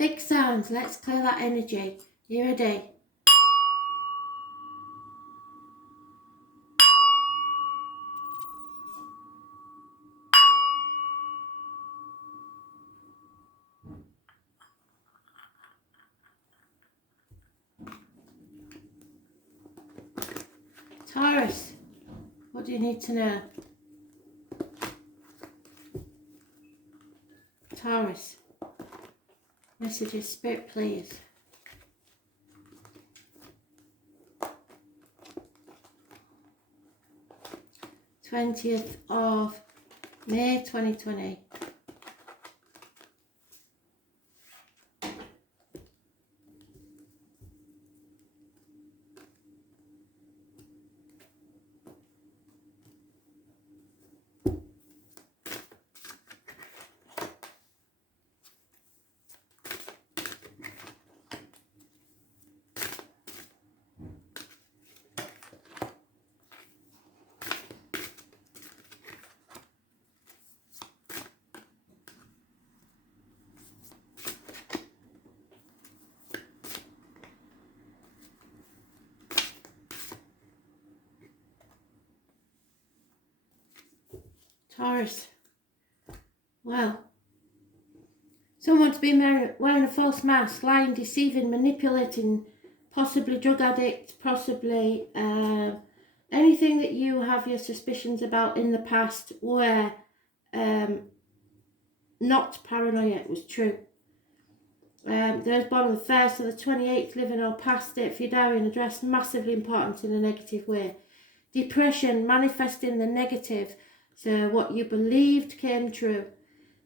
Fixed sounds. Let's clear that energy. You ready? Taurus, what do you need to know? Taurus, messages, Spirit, please. May 20th of May 2020. Taurus, well, someone's been wearing a false mask, lying, deceiving, manipulating, possibly drug addict, possibly anything that you have your suspicions about in the past where not paranoia, it was true. Those born on the 1st to the 28th, living or past it, for your diary and address, massively important in a negative way. Depression, manifesting the negative. So what you believed came true.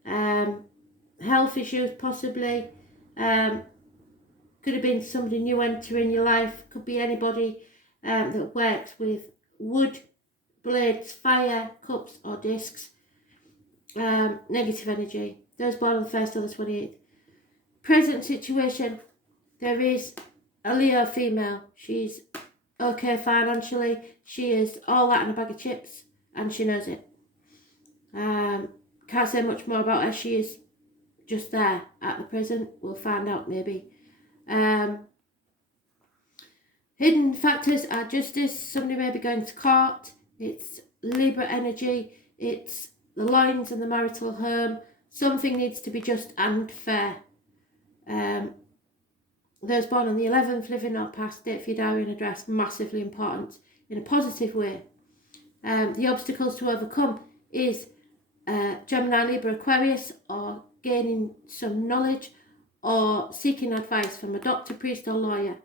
Health issues possibly. Could have been somebody new entering your life. Could be anybody that works with wood, blades, fire, cups or discs. Negative energy. Those born on the 1st or the 28th. Present situation. There is a Leo female. She's okay financially. She is all that in a bag of chips and she knows it. Can't say much more about her. She is just there at the present. We'll find out maybe. Hidden factors are justice. Somebody may be going to court. It's Libra energy. It's the loins and the marital home. Something needs to be just and fair. Those born on the 11th, living or past it, for your diary and address, massively important in a positive way. The obstacles to overcome is Gemini, Libra, Aquarius, or gaining some knowledge, or seeking advice from a doctor, priest or lawyer,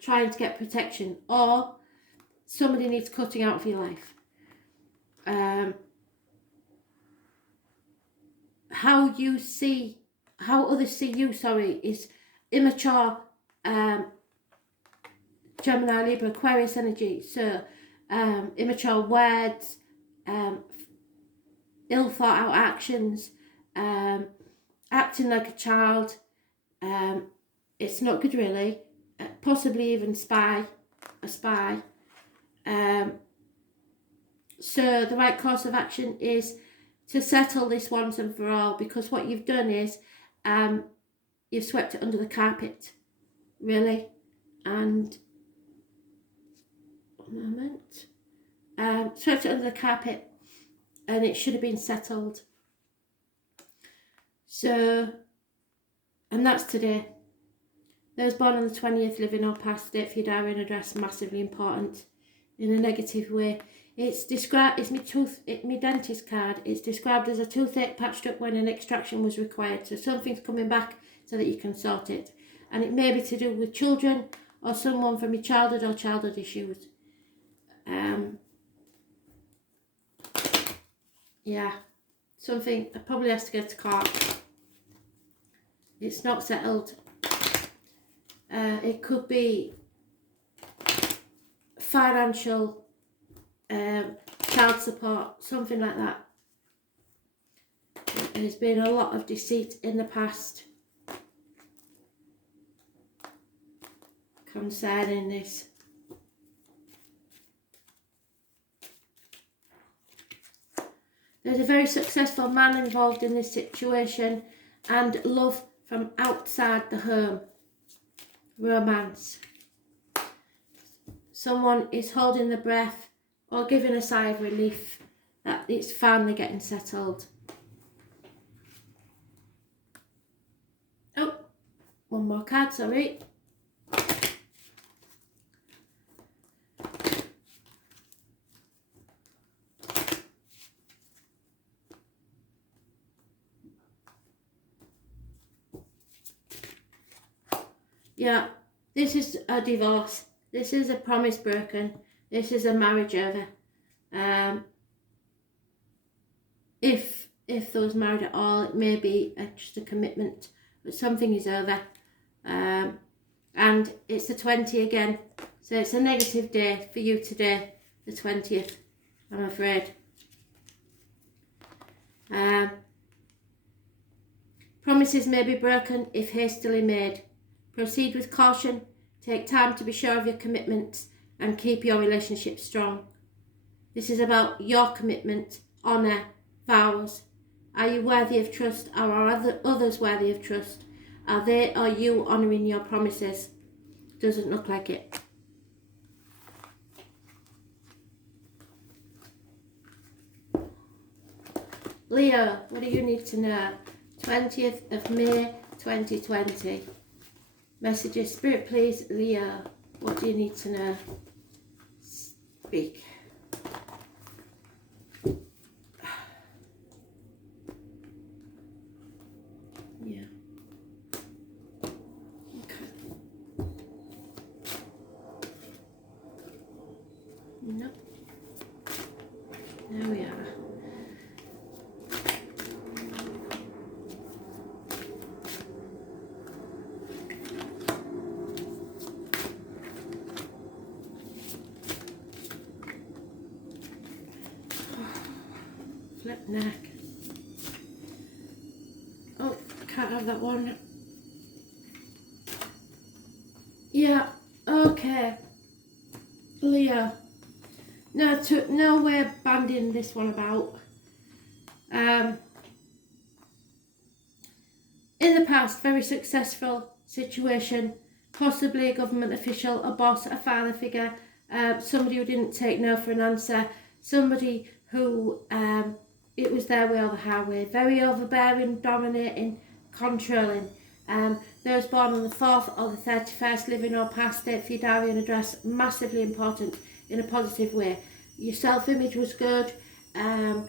trying to get protection, or somebody needs cutting out of your life. How others see you, is immature Gemini, Libra, Aquarius energy. So immature words, ill thought out actions, acting like a child. It's not good really. Possibly even a spy. So the right course of action is to settle this once and for all, because what you've done is you've swept it under the carpet, really. And one moment, swept it under the carpet, and it should have been settled. So, and that's today. Those born on the 20th, living or past it, for your diary and address, massively important in a negative way. It's described, it's my dentist card. It's described as a toothache patched up when an extraction was required. So something's coming back so that you can sort it. And it may be to do with children or someone from your childhood or childhood issues. Yeah, something probably has to go to court. It's not settled. It could be financial, child support, something like that. There's been a lot of deceit in the past concerning this. There's a very successful man involved in this situation, and love from outside the home. Romance. Someone is holding the breath or giving a sigh of relief that it's finally getting settled. Oh, one more card, sorry. Yeah, this is a divorce. This is a promise broken. This is a marriage over. If there was married at all, it may be just a commitment, but something is over. And it's the 20 again, so it's a negative day for you today, the 20th, I'm afraid. Promises may be broken if hastily made. Proceed with caution, take time to be sure of your commitments and keep your relationship strong. This is about your commitment, honour, vows. Are you worthy of trust, or are others worthy of trust? Are they or you honouring your promises? Doesn't look like it. Leo, what do you need to know? 20th of May 2020. Messages, Spirit please, Leo, what do you need to know? Speak. Yeah. Okay. No. There we are. Flip neck. Oh, can't have that one. Yeah, okay. Leo. No way banding this one about. In the past, very successful situation, possibly a government official, a boss, a father figure, somebody who didn't take no for an answer, somebody who it was their way or the highway, very overbearing, dominating, controlling. Those born on the 4th or the 31st, living or past date for your diary and address, massively important in a positive way. Your self-image was good. Aries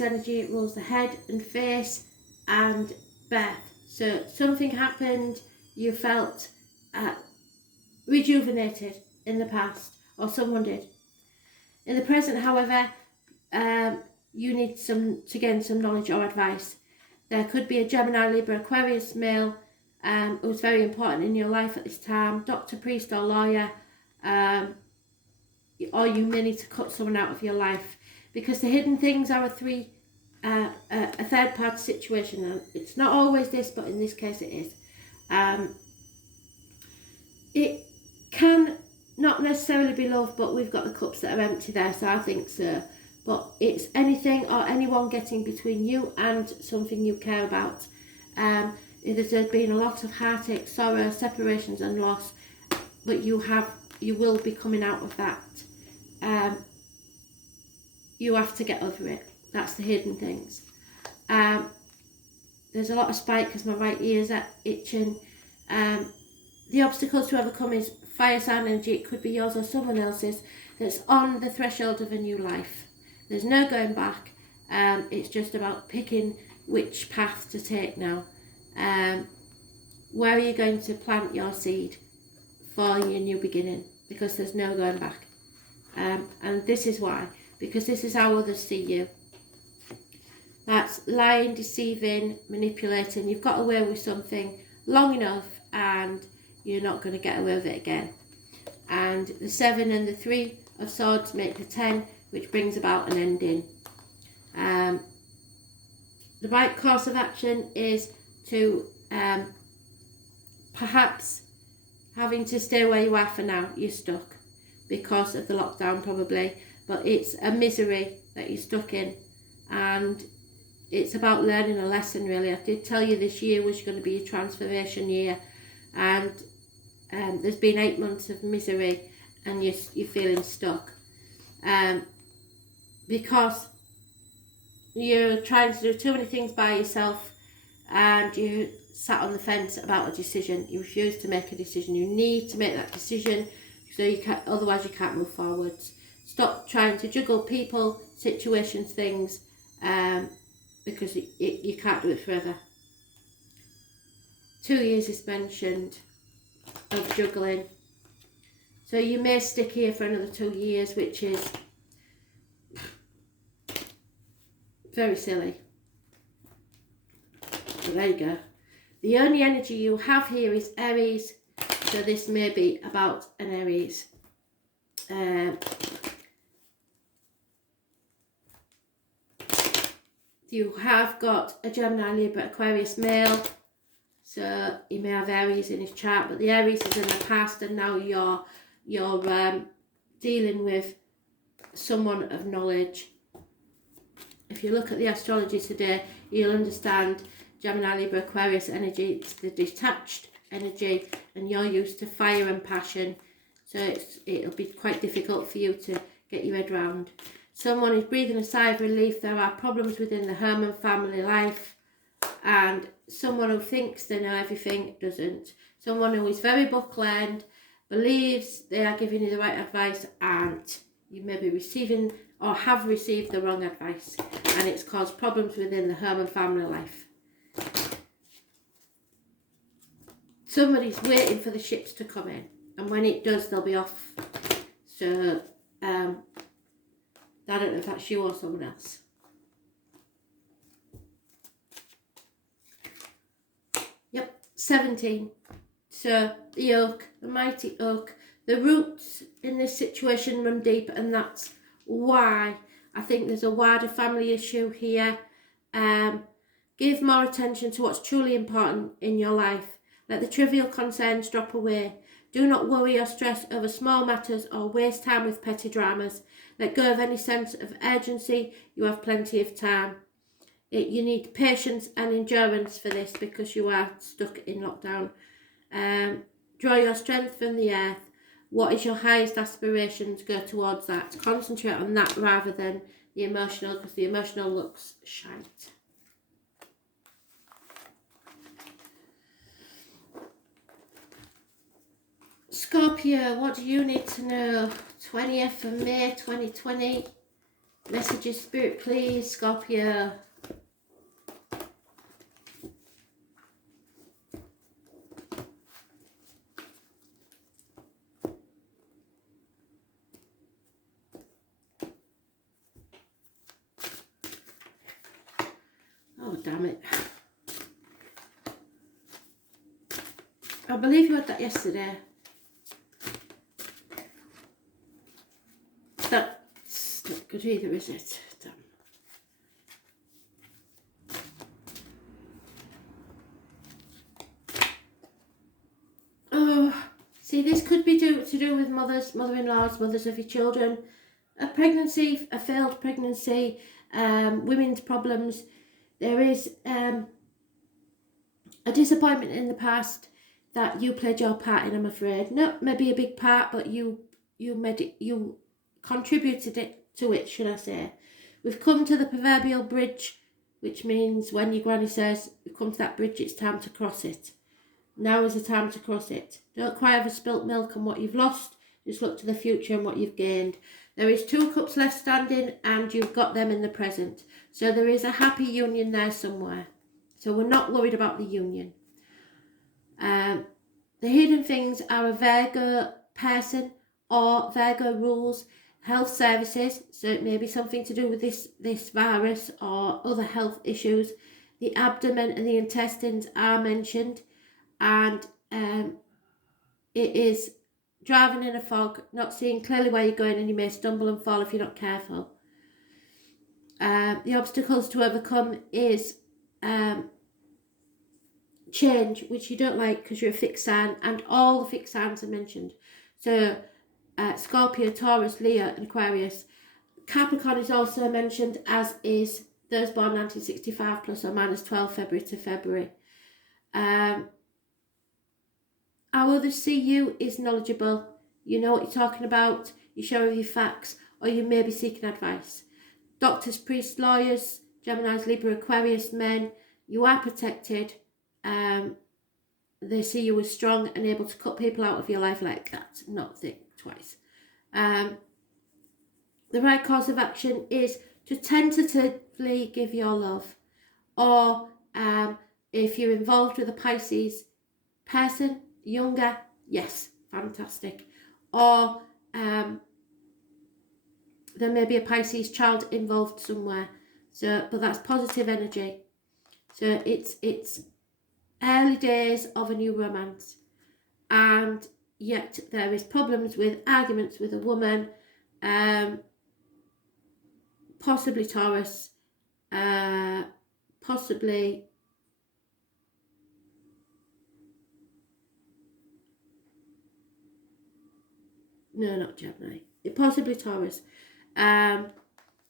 energy, it rules the head and face and birth. So something happened, you felt rejuvenated in the past, or someone did. In the present, however, you need to gain some knowledge or advice. There could be a Gemini, Libra, Aquarius male who's very important in your life at this time, doctor, priest or lawyer, or you may need to cut someone out of your life, because the hidden things are a third party situation. And it's not always this, but in this case it is. It can not necessarily be love, but we've got the cups that are empty there, so I think so. But it's anything or anyone getting between you and something you care about. There's been a lot of heartache, sorrow, separations and loss, but you will be coming out of that. You have to get over it. That's the hidden things. There's a lot of spite because my right ear's itching. The obstacles to overcome is fire sign energy. It could be yours or someone else's that's on the threshold of a new life. There's no going back. It's just about picking which path to take now. Where are you going to plant your seed for your new beginning? Because there's no going back. And this is why. Because this is how others see you. That's lying, deceiving, manipulating. You've got away with something long enough and you're not going to get away with it again. And the 7 and the 3 of swords make the 10, which brings about an ending. The right course of action is to perhaps having to stay where you are for now. You're stuck because of the lockdown probably, but it's a misery that you're stuck in, and it's about learning a lesson, really. I did tell you this year was going to be a transformation year, and there's been 8 months of misery, and you're feeling stuck, because you're trying to do too many things by yourself, and you sat on the fence about a decision. You refuse to make a decision. You need to make that decision, so you can't, otherwise you can't move forwards. Stop trying to juggle people, situations, things, because you can't do it forever. 2 years is mentioned of juggling, so you may stick here for another 2 years, which is very silly. So there you go. The only energy you have here is Aries, so this may be about an Aries. You have got a Gemini, Libra, Aquarius male, so he may have Aries in his chart, but the Aries is in the past, and now you're dealing with someone of knowledge. If you look at the astrology today, you'll understand Gemini, Libra, Aquarius energy. It's the detached energy, and you're used to fire and passion, so it'll be quite difficult for you to get your head around. Someone is breathing a sigh of relief. There are problems within the home and family life, and someone who thinks they know everything doesn't. Someone who is very book-learned, believes they are giving you the right advice, and you may be receiving or have received the wrong advice, and it's caused problems within the home and family life. Somebody's waiting for the ships to come in, and when it does, they'll be off. So I don't know if that's you or someone else. Yep, 17. So the oak, the mighty oak, the roots in this situation run deep, and that's why I think there's a wider family issue here. Give more attention to what's truly important in your life. Let the trivial concerns drop away. Do not worry or stress over small matters or waste time with petty dramas. Let go of any sense of urgency. You have plenty of time. You need patience and endurance for this, because you are stuck in lockdown. Draw your strength from the earth. What is your highest aspirations? Go towards that. Concentrate on that rather than the emotional, because the emotional looks shite. Scorpio, what do you need to know? 20th of May 2020. Messages, Spirit, please, Scorpio. Oh, damn it. I believe you had that yesterday. That's not good either, is it? Damn. Oh, see, this could be to do with mothers, mother-in-laws, mothers of your children. A pregnancy, a failed pregnancy, women's problems. There is a disappointment in the past that you played your part in, I'm afraid. Not maybe a big part, but you contributed to it, should I say. We've come to the proverbial bridge, which means when your granny says, we've come to that bridge, it's time to cross it. Now is the time to cross it. Don't cry over spilt milk and what you've lost. Just look to the future and what you've gained. There is 2 cups left standing, and you've got them in the present. So there is a happy union there somewhere. So we're not worried about the union. The hidden things are a Virgo person or Virgo rules, health services. So it may be something to do with this virus or other health issues. The abdomen and the intestines are mentioned, and it is driving in a fog, not seeing clearly where you're going, and you may stumble and fall if you're not careful. The obstacles to overcome is change, which you don't like because you're a fixed sign, and all the fixed signs are mentioned. So Scorpio, Taurus, Leo and Aquarius. Capricorn is also mentioned, as is those born 1965 plus or minus 12 February to February. How others see you is knowledgeable. You know what you're talking about, you're showing your facts, or you may be seeking advice. Doctors, priests, lawyers, Geminis, Libra, Aquarius, men, you are protected. They see you as strong and able to cut people out of your life like that. Not think twice. The right course of action is to tentatively give your love. Or if you're involved with a Pisces person, younger, yes, fantastic. Or there may be a Pisces child involved somewhere. So, but that's positive energy. So it's early days of a new romance, and yet there is problems with arguments with a woman, possibly Taurus, possibly no, not Gemini, possibly Taurus.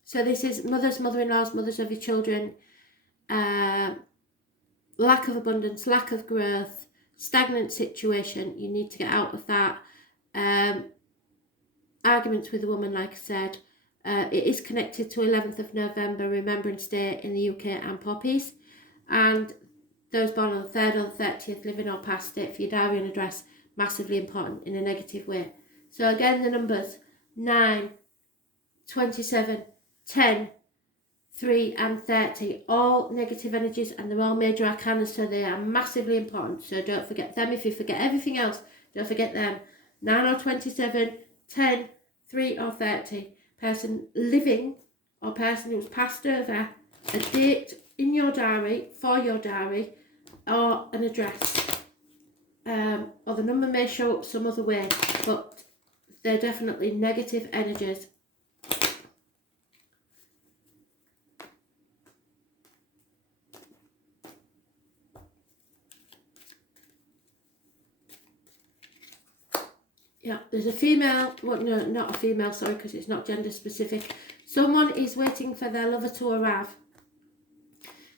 So this is mothers, mother-in-laws, mothers of your children, lack of abundance, lack of growth, stagnant situation. You need to get out of that. Arguments with a woman, like I said. It is connected to 11th of November, Remembrance Day in the UK, and poppies. And those born on the 3rd or the 30th, living or past it, for your diary and address, massively important in a negative way. So again, the numbers 9, 27, 10, 3 and 30, all negative energies, and they're all major arcana, so they are massively important. So don't forget them. If you forget everything else, don't forget them. 9 or 27, 10, 3 or 30. Person living or person who's passed over, a date in your diary, for your diary, or an address. Or the number may show up some other way, but they're definitely negative energies. Yeah, there's a female, well, no, not a female, sorry, because it's not gender specific. Someone is waiting for their lover to arrive.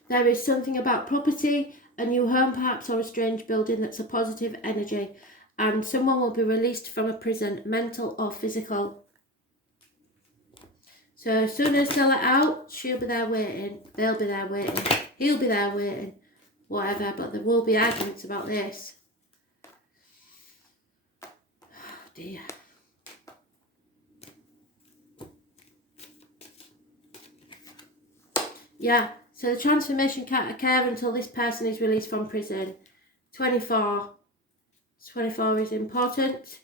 There is something about property, a new home perhaps, or a strange building that's a positive energy. And someone will be released from a prison, mental or physical. So as soon as they let out, she'll be there waiting. They'll be there waiting. He'll be there waiting. Whatever, but there will be arguments about this. Dear. Yeah, so the transformation can't occur until this person is released from prison. 24. 24 is important.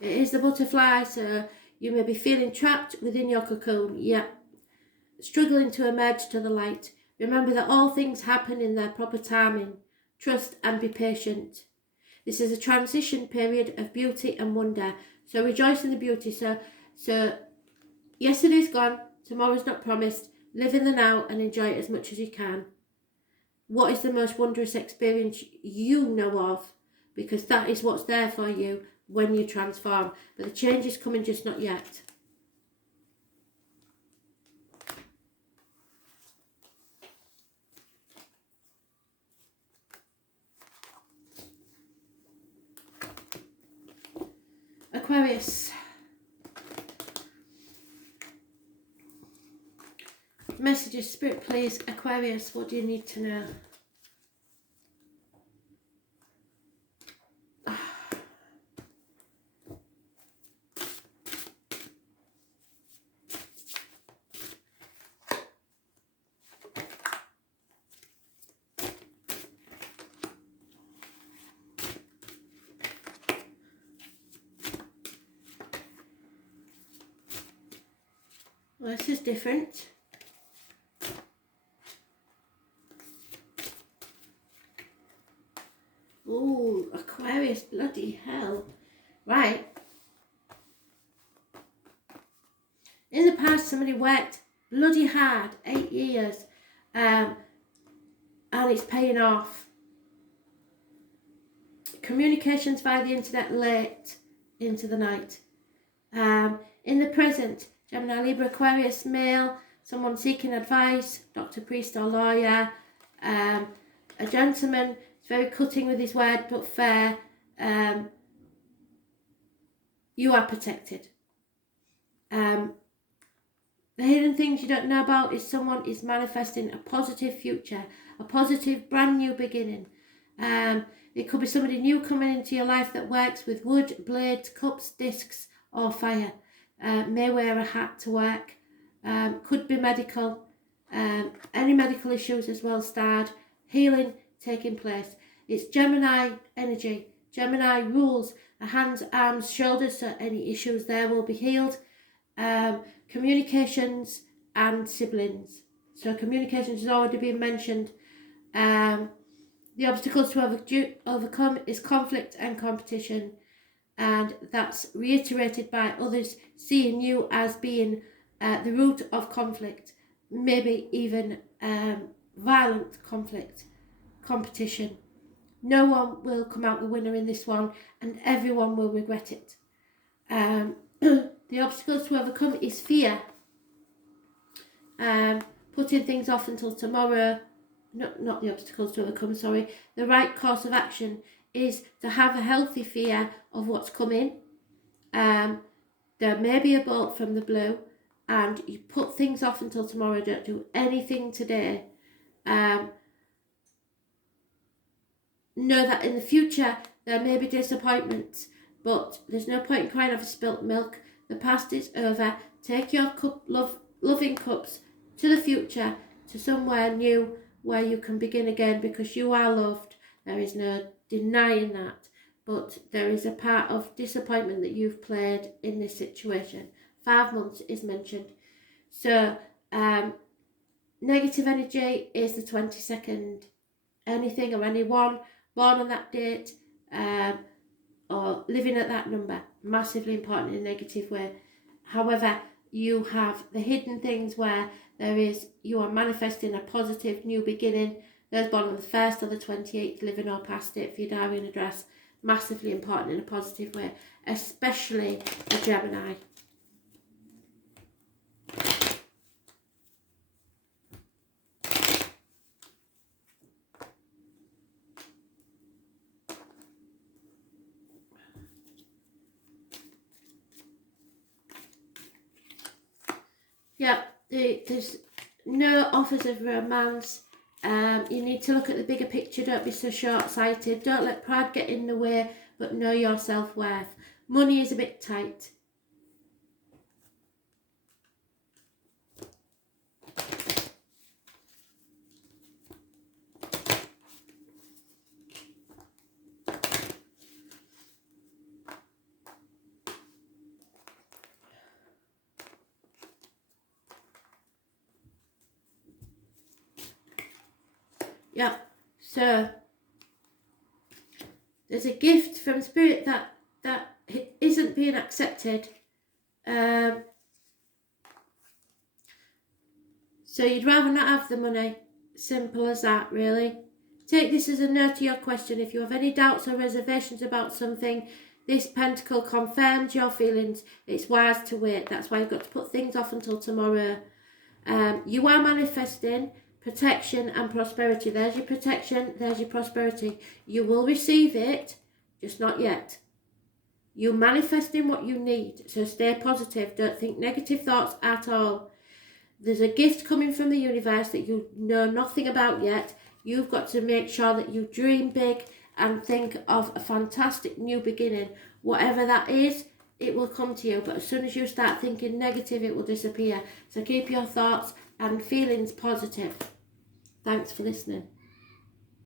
It is the butterfly, so you may be feeling trapped within your cocoon. Yeah. Struggling to emerge to the light. Remember that all things happen in their proper timing. Trust and be patient. This is a transition period of beauty and wonder. So rejoice in the beauty. So yesterday's gone, tomorrow's not promised. Live in the now and enjoy it as much as you can. What is the most wondrous experience you know of? Because that is what's there for you when you transform. But the change is coming, just not yet. Aquarius. Messages, Spirit, please. Aquarius, what do you need to know? Well, this is different. Oh, Aquarius, bloody hell. Right. In the past, somebody worked bloody hard, 8 years, and it's paying off. Communications via the internet late into the night. In the present, Gemini, Libra, Aquarius, male, someone seeking advice, doctor, priest or lawyer, a gentleman, very cutting with his word but fair. You are protected. The hidden things you don't know about is someone is manifesting a positive future, a positive brand new beginning. It could be somebody new coming into your life that works with wood, blades, cups, discs or fire. May wear a hat to work. Could be medical. Any medical issues as well starred. Healing taking place. It's Gemini energy. Gemini rules the hands, arms, shoulders, so any issues there will be healed. Communications and siblings. So communications has already been mentioned. The obstacles to overcome is conflict and competition, and that's reiterated by others seeing you as being the root of conflict, maybe even violent conflict, competition. No one will come out the winner in this one, and everyone will regret it. The obstacles to overcome is fear. Putting things off until tomorrow. Not the obstacles to overcome, sorry. The right course of action is to have a healthy fear of what's coming. There may be a bolt from the blue, and you put things off until tomorrow. Don't do anything today. Know that in the future there may be disappointments, but there's no point in crying over spilt milk. The past is over. Take your loving cups to the future, to somewhere new where you can begin again, because you are loved. There is no denying that, but there is a part of disappointment that you've played in this situation. 5 months is mentioned. So negative energy is the 22nd. Anything or anyone born on that date or living at that number, massively important in a negative way. However, you have the hidden things where you are manifesting a positive new beginning. Those born on the 1st or the 28th, living or past it for your diary and address, massively important in a positive way, especially a Gemini. Yeah, there's no offers of romance. You need to look at the bigger picture. Don't be so short-sighted. Don't let pride get in the way, but know your self-worth. Money is a bit tight. Yeah, so there's a gift from Spirit that isn't being accepted. So you'd rather not have the money. Simple as that, really. Take this as a no to your question. If you have any doubts or reservations about something, this pentacle confirms your feelings. It's wise to wait. That's why you've got to put things off until tomorrow. You are manifesting protection and prosperity. There's your protection, there's your prosperity. You will receive it, just not yet. You're manifesting what you need, so stay positive. Don't think negative thoughts at all. There's a gift coming from the universe that you know nothing about yet. You've got to make sure that you dream big and think of a fantastic new beginning. Whatever that is, it will come to you. But as soon as you start thinking negative, it will disappear. So keep your thoughts and feelings positive. Thanks for listening.